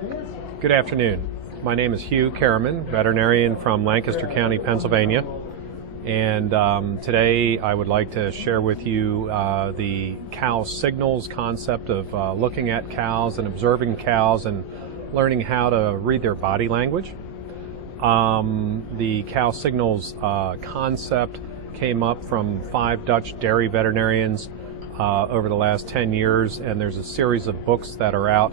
Good afternoon. My name is Hubert Karreman, veterinarian from Lancaster County, Pennsylvania. And today I would like to share with you the CowSignals concept of looking at cows and observing cows and learning how to read their body language. The CowSignals concept came up from 5 Dutch dairy veterinarians over the last 10 years, and there's a series of books that are out.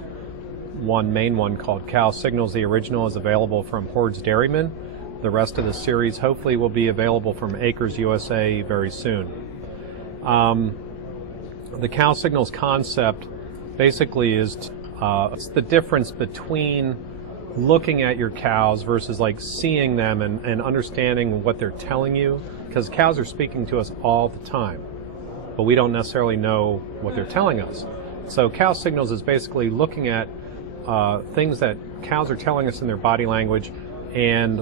One main one called CowSignals, the original, is available from Horde's Dairyman. The rest of the series hopefully will be available from Acres USA very soon. The CowSignals concept basically is it's the difference between looking at your cows versus like seeing them and understanding what they're telling you, because cows are speaking to us all the time, but we don't necessarily know what they're telling us. So CowSignals is basically looking at things that cows are telling us in their body language, and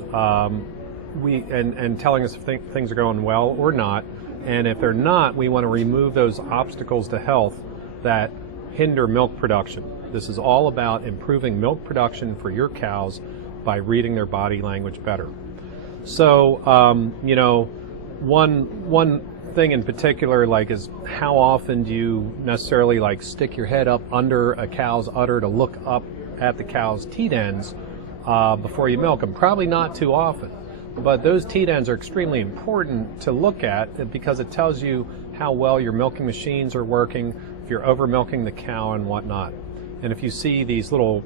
telling us if things are going well or not. And if they're not, we want to remove those obstacles to health that hinder milk production. This is all about improving milk production for your cows by reading their body language better. So, one thing in particular, like, is how often do you necessarily like stick your head up under a cow's udder to look up at the cow's teat ends before you milk them? Probably not too often, but those teat ends are extremely important to look at because it tells you how well your milking machines are working, if you're over milking the cow and whatnot. And if you see these little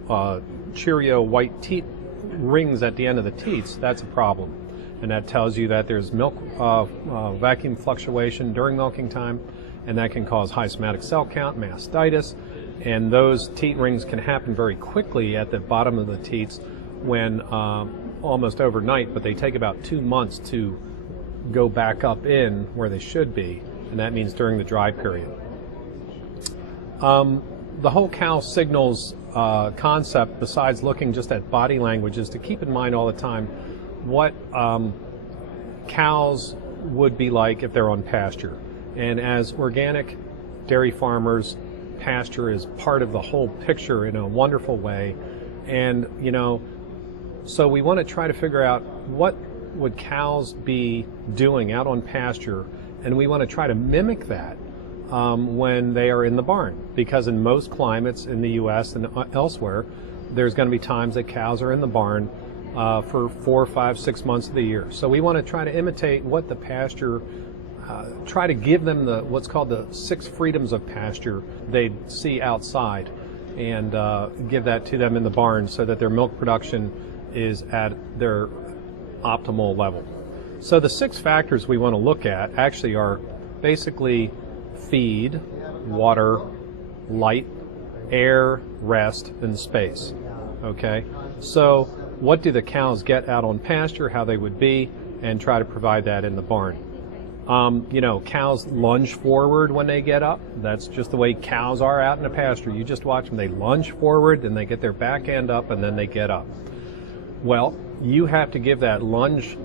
Cheerio white teat rings at the end of the teats, that's a problem. And that tells you that there's milk vacuum fluctuation during milking time, and that can cause high somatic cell count, mastitis, and those teat rings can happen very quickly at the bottom of the teats when almost overnight, but they take about 2 months to go back up in where they should be, and that means during the dry period. The whole CowSignals concept, besides looking just at body language, is to keep in mind all the time what cows would be like if they're on pasture. And as organic dairy farmers, pasture is part of the whole picture in a wonderful way. And, so we want to try to figure out what would cows be doing out on pasture, and we want to try to mimic that when they are in the barn, because in most climates in the U.S. and elsewhere, there's going to be times that cows are in the barn for 4, 5, 6 months of the year. So we want to try to imitate what the pasture, try to give them what's called the 6 freedoms of pasture they'd see outside, and give that to them in the barn so that their milk production is at their optimal level. So the 6 factors we want to look at actually are basically feed, water, light, air, rest, and space. Okay? So what do the cows get out on pasture, how they would be, and try to provide that in the barn. Cows lunge forward when they get up. That's just the way cows are out in the pasture. You just watch them. They lunge forward, then they get their back end up, and then they get up. Well, you have to give that lunge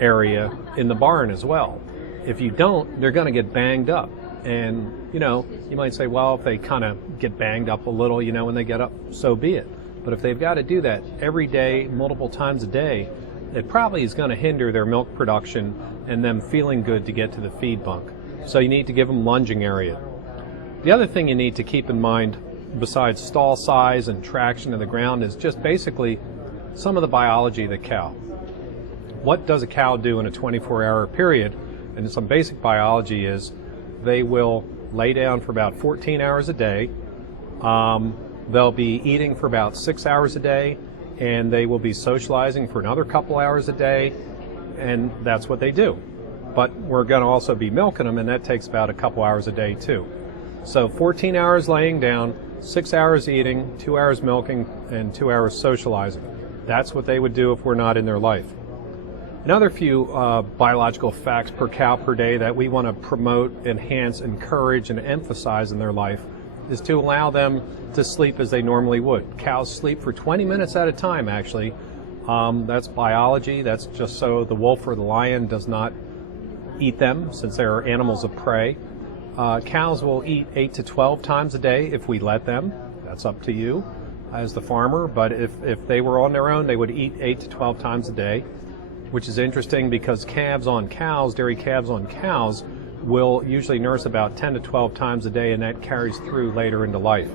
area in the barn as well. If you don't, they're going to get banged up. And, you might say, well, if they kind of get banged up a little, when they get up, so be it. But if they've got to do that every day, multiple times a day, it probably is going to hinder their milk production and them feeling good to get to the feed bunk. So you need to give them lunging area. The other thing you need to keep in mind, besides stall size and traction to the ground, is just basically some of the biology of the cow. What does a cow do in a 24-hour period? And some basic biology is they will lay down for about 14 hours a day. They'll be eating for about 6 hours a day, and they will be socializing for another couple hours a day, and that's what they do. But we're going to also be milking them, and that takes about a couple hours a day too. So 14 hours laying down, 6 hours eating, 2 hours milking, and 2 hours socializing. That's what they would do if we're not in their life. Another few biological facts per cow per day that we want to promote, enhance, encourage, and emphasize in their life is to allow them to sleep as they normally would. Cows sleep for 20 minutes at a time, actually. That's biology. That's just so the wolf or the lion does not eat them, since they're animals of prey. Cows will eat 8 to 12 times a day if we let them. That's up to you. as the farmer, but if they were on their own, they would eat 8 to 12 times a day, which is interesting because calves on cows, dairy calves on cows, will usually nurse about 10 to 12 times a day, and that carries through later into life.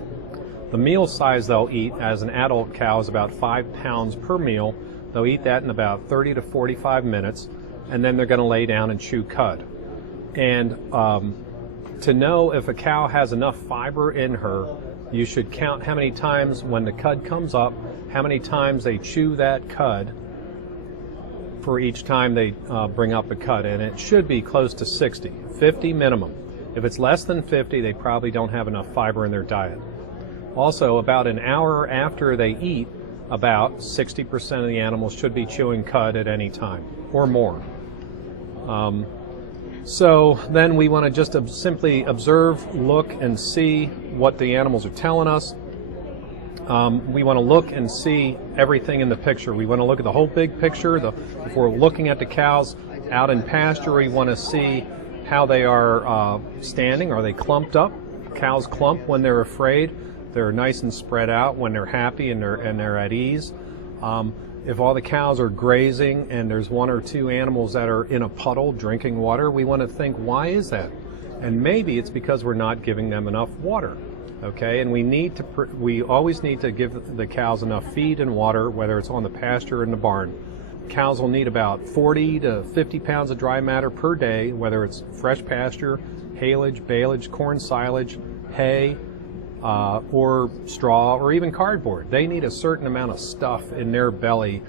The meal size they'll eat as an adult cow is about 5 pounds per meal. They'll eat that in about 30 to 45 minutes, and then they're going to lay down and chew cud. And to know if a cow has enough fiber in her, you should count how many times when the cud comes up, how many times they chew that cud for each time they bring up a cud, and it should be close to 60, 50 minimum. If it's less than 50, they probably don't have enough fiber in their diet. Also, about an hour after they eat, about 60% of the animals should be chewing cud at any time, or more. So then we want to just simply observe, look, and see what the animals are telling us. We want to look and see everything in the picture. We want to look at the whole big picture. If we're looking at the cows out in pasture, we want to see how they are standing. Are they clumped up? Cows clump when they're afraid. They're nice and spread out when they're happy and they're at ease. If all the cows are grazing and there's 1 or 2 animals that are in a puddle drinking water, we want to think, why is that? And maybe it's because we're not giving them enough water. Okay, and we always need to give the cows enough feed and water, whether it's on the pasture or in the barn. Cows will need about 40 to 50 pounds of dry matter per day, whether it's fresh pasture, haylage, baleage, corn silage, hay, or straw, or even cardboard. They need a certain amount of stuff in their belly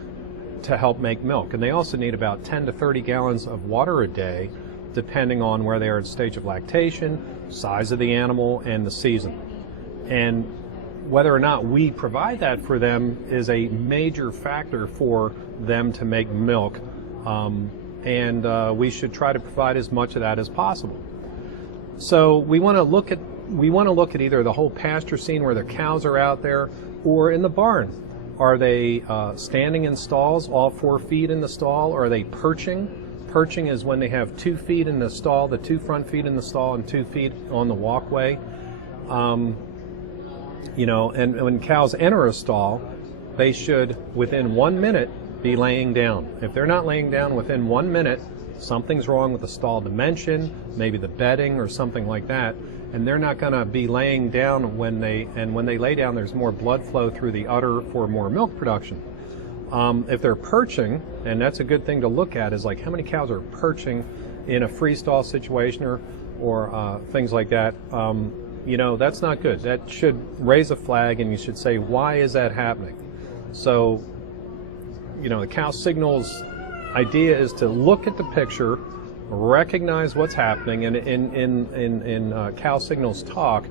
to help make milk. And they also need about 10 to 30 gallons of water a day, depending on where they are at stage of lactation, size of the animal, and the season. And whether or not we provide that for them is a major factor for them to make milk, and we should try to provide as much of that as possible. So we want to look at either the whole pasture scene where the cows are out there, or in the barn. Are they standing in stalls, all 4 feet in the stall? Or are they perching? Perching is when they have 2 feet in the stall, the 2 front feet in the stall, and 2 feet on the walkway. And when cows enter a stall, they should, within 1 minute, be laying down. If they're not laying down within 1 minute, something's wrong with the stall dimension, maybe the bedding or something like that, and they're not going to be laying down when they lay down, there's more blood flow through the udder for more milk production. If they're perching, and that's a good thing to look at, is like how many cows are perching in a freestall situation or things like that. That's not good. That should raise a flag, and you should say, why is that happening? So, the CowSignals idea is to look at the picture, recognize what's happening, and in CowSignals talk,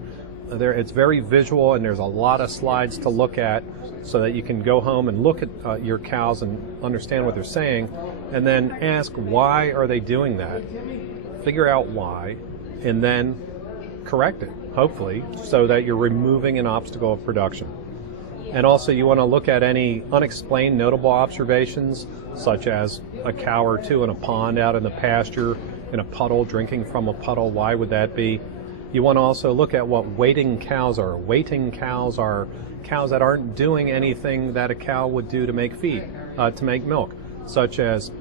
it's very visual, and there's a lot of slides to look at so that you can go home and look at your cows and understand what they're saying, and then ask, why are they doing that? Figure out why, and then correct it, hopefully, so that you're removing an obstacle of production. And also you want to look at any unexplained notable observations, such as a cow or 2 in a pond out in the pasture, in a puddle, drinking from a puddle. Why would that be? You want to also look at what waiting cows are. Waiting cows are cows that aren't doing anything that a cow would do to make to make milk, such as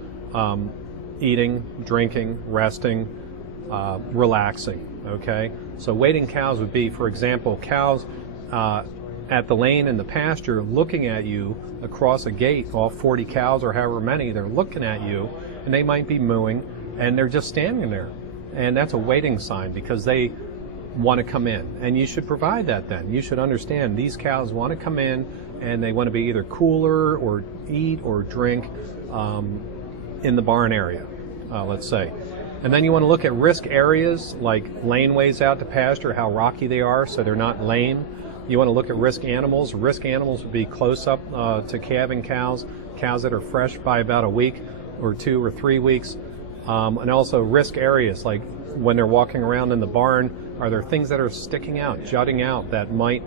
eating, drinking, resting, relaxing. Okay, so waiting cows would be, for example, cows at the lane in the pasture looking at you across a gate, all 40 cows or however many, they're looking at you, and they might be mooing, and they're just standing there. And that's a waiting sign because they want to come in. And you should provide that then. You should understand these cows want to come in, and they want to be either cooler or eat or drink in the barn area, let's say. And then you want to look at risk areas like laneways out to pasture, how rocky they are so they're not lame. You want to look at risk animals. Risk animals would be close up to calving cows, cows that are fresh by about a week or 2 or 3 weeks. And also risk areas, like when they're walking around in the barn, are there things that are sticking out, jutting out, that might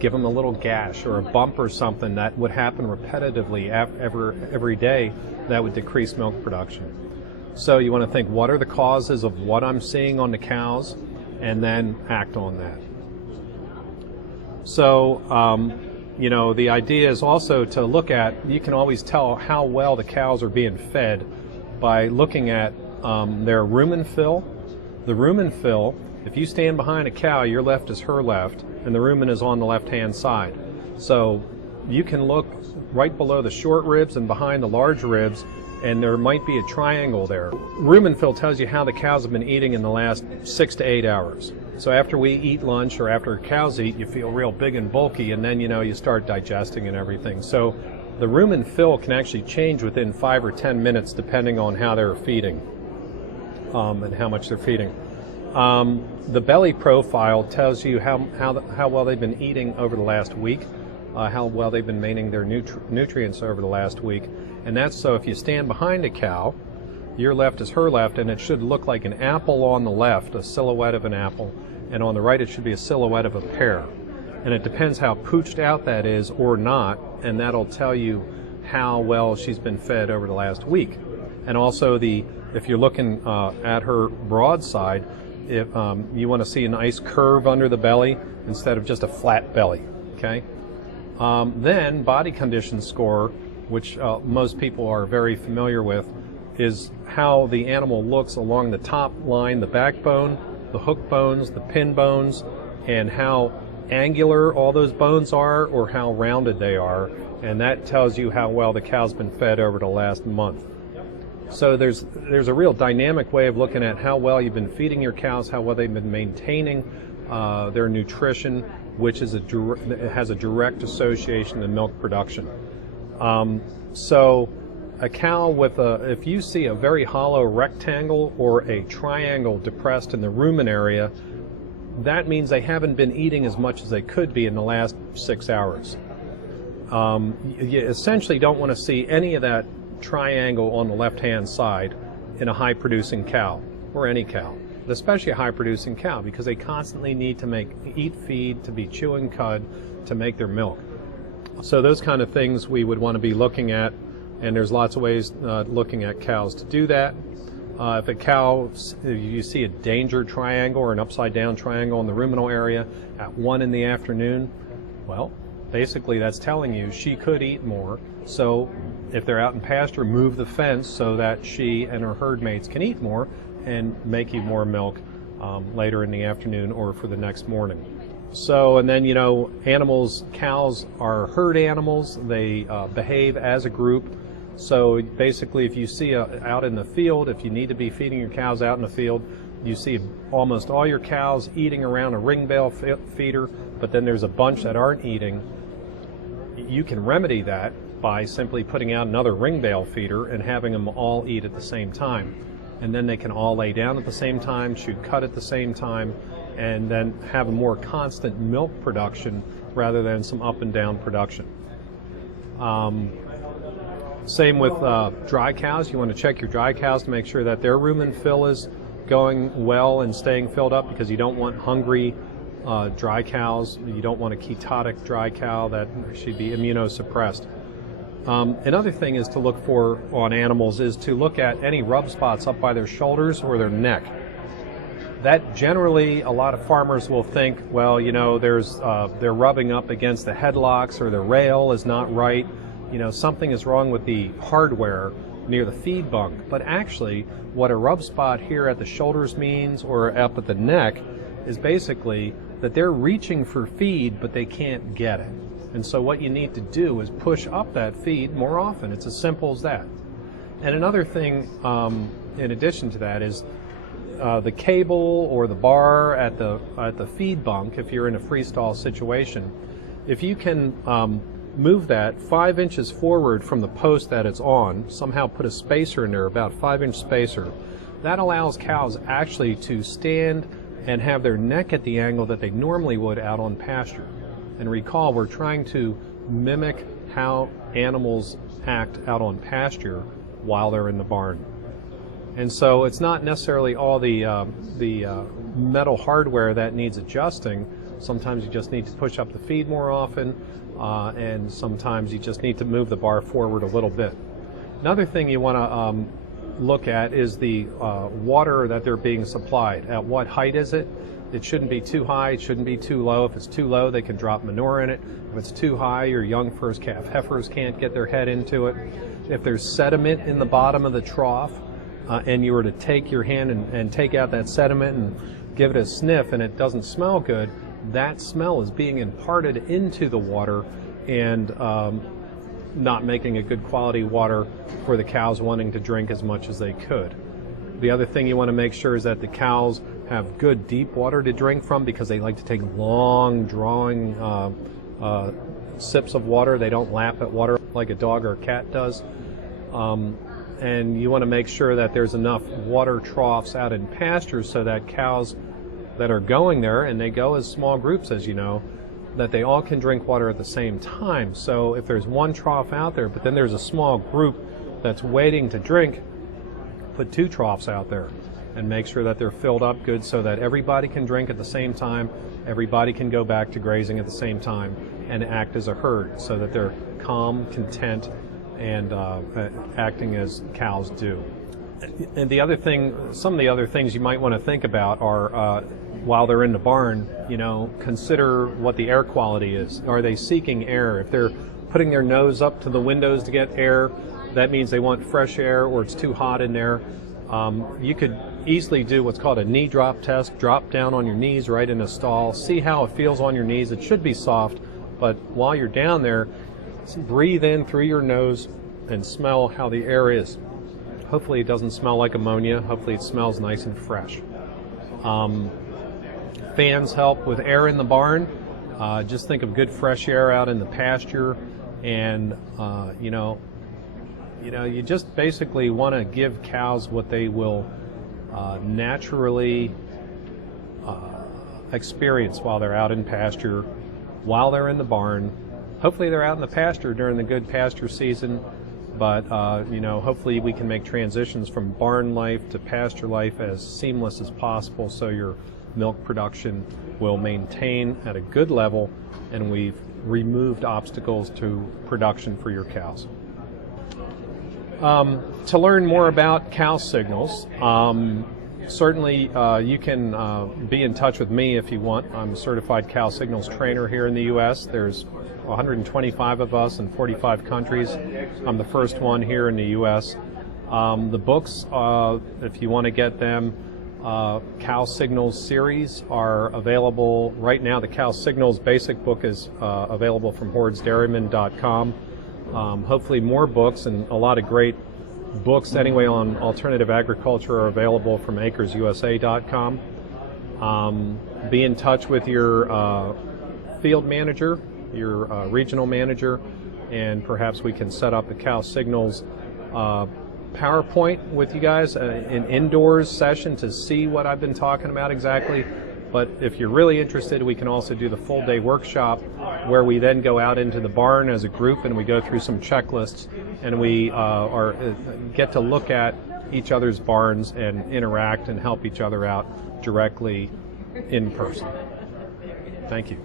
give them a little gash or a bump or something that would happen repetitively every day that would decrease milk production. So you want to think, what are the causes of what I'm seeing on the cows, and then act on that. So you know, the idea is also to look at, you can always tell how well the cows are being fed by looking at their rumen fill. The rumen fill, if you stand behind a cow, your left is her left, and the rumen is on the left-hand side. So you can look right below the short ribs and behind the large ribs, and there might be a triangle there. Rumen fill tells you how the cows have been eating in the last 6 to 8 hours. So after we eat lunch or after cows eat, you feel real big and bulky, and then, you know, you start digesting and everything. So the rumen fill can actually change within 5 or 10 minutes depending on how they're feeding and how much they're feeding. The belly profile tells you how well they've been eating over the last week, how well they've been maintaining their nutrients over the last week. And that's so if you stand behind a cow, your left is her left, and it should look like an apple on the left, a silhouette of an apple, and on the right it should be a silhouette of a pear. And it depends how pooched out that is or not, and that'll tell you how well she's been fed over the last week. And also if you're looking at her broadside, if you want to see a nice curve under the belly instead of just a flat belly, okay? Then body condition score, which most people are very familiar with, is how the animal looks along the top line, the backbone, the hook bones, the pin bones, and how angular all those bones are or how rounded they are, and that tells you how well the cow's been fed over the last month. So there's a real dynamic way of looking at how well you've been feeding your cows, how well they've been maintaining their nutrition, which has a direct association to milk production. So a cow if you see a very hollow rectangle or a triangle depressed in the rumen area, that means they haven't been eating as much as they could be in the last 6 hours. You essentially don't want to see any of that triangle on the left-hand side in a high-producing cow, or any cow, especially a high-producing cow, because they constantly need to eat feed, to be chewing cud, to make their milk. So those kind of things we would want to be looking at, and there's lots of ways looking at cows to do that. If you see a danger triangle or an upside-down triangle in the ruminal area at 1 in the afternoon, well, basically that's telling you she could eat more. So if they're out in pasture, move the fence so that she and her herd mates can eat more and make you more milk later in the afternoon or for the next morning. So, and then, you know, cows are herd animals. They behave as a group. So basically, if you see out in the field, if you need to be feeding your cows out in the field, you see almost all your cows eating around a ring bale feeder, but then there's a bunch that aren't eating. You can remedy that by simply putting out another ring bale feeder and having them all eat at the same time. And then they can all lay down at the same time, chew cud at the same time, and then have a more constant milk production rather than some up and down production. Same with dry cows. You want to check your dry cows to make sure that their rumen fill is going well and staying filled up, because you don't want hungry dry cows. You don't want a ketotic dry cow that should be immunosuppressed. Another thing is to look for on animals is to look at any rub spots up by their shoulders or their neck. That generally, a lot of farmers will think, well, you know, they're rubbing up against the headlocks, or the rail is not right. You know, something is wrong with the hardware near the feed bunk. But actually, what a rub spot here at the shoulders means, or up at the neck, is basically that they're reaching for feed, but they can't get it. And so what you need to do is push up that feed more often. It's as simple as that. And another thing, in addition to that, is the cable or the bar at the feed bunk, if you're in a freestall situation, if you can move that 5 inches forward from the post that it's on, somehow put a spacer in there, about 5-inch spacer, that allows cows actually to stand and have their neck at the angle that they normally would out on pasture. And recall, we're trying to mimic how animals act out on pasture while they're in the barn. And so it's not necessarily all the metal hardware that needs adjusting. Sometimes you just need to push up the feed more often, and sometimes you just need to move the bar forward a little bit. Another thing you want to look at is the water that they're being supplied. At what height is it? It shouldn't be too high, it shouldn't be too low. If it's too low, they can drop manure in it. If it's too high, your young first calf heifers can't get their head into it. If there's sediment in the bottom of the trough, and you were to take your hand and take out that sediment and give it a sniff and it doesn't smell good, that smell is being imparted into the water and not making a good quality water for the cows wanting to drink as much as they could. The other thing you want to make sure is that the cows have good deep water to drink from, because they like to take long, drawing sips of water. They don't lap at water like a dog or a cat does. And you want to make sure that there's enough water troughs out in pastures so that cows that are going there, and they go as small groups, as you know, that they all can drink water at the same time. So if there's one trough out there, but then there's a small group that's waiting to drink, put 2 troughs out there and make sure that they're filled up good so that everybody can drink at the same time, everybody can go back to grazing at the same time and act as a herd so that they're calm, content, and acting as cows do. And the other thing, some of the other things you might want to think about are, while they're in the barn, consider what the air quality is. Are they seeking air? If they're putting their nose up to the windows to get air, that means they want fresh air, or it's too hot in there. You could easily do what's called a knee drop test. Drop down on your knees right in a stall. See how it feels on your knees. It should be soft, but while you're down there, breathe in through your nose and smell how the air is. Hopefully it doesn't smell like ammonia. Hopefully it smells nice and fresh. Fans help with air in the barn. Just think of good fresh air out in the pasture, and you just basically want to give cows what they will naturally experience while they're out in pasture, while they're in the barn. Hopefully they're out in the pasture during the good pasture season, but hopefully we can make transitions from barn life to pasture life as seamless as possible, so your milk production will maintain at a good level, and we've removed obstacles to production for your cows. To learn more about CowSignals, certainly you can be in touch with me if you want. I'm a certified CowSignals trainer here in the U.S. There's 125 of us in 45 countries. I'm the first one here in the U.S. The books, if you want to get them, CowSignals series are available right now. The CowSignals basic book is available from hordsdairyman.com. Hopefully more books, and a lot of great books anyway on alternative agriculture are available from acresusa.com. Be in touch with your field manager, your regional manager, and perhaps we can set up a CowSignals PowerPoint with you guys, an indoors session to see what I've been talking about exactly. But if you're really interested, we can also do the full day workshop, where we then go out into the barn as a group and we go through some checklists, and we get to look at each other's barns and interact and help each other out directly in person. Thank you.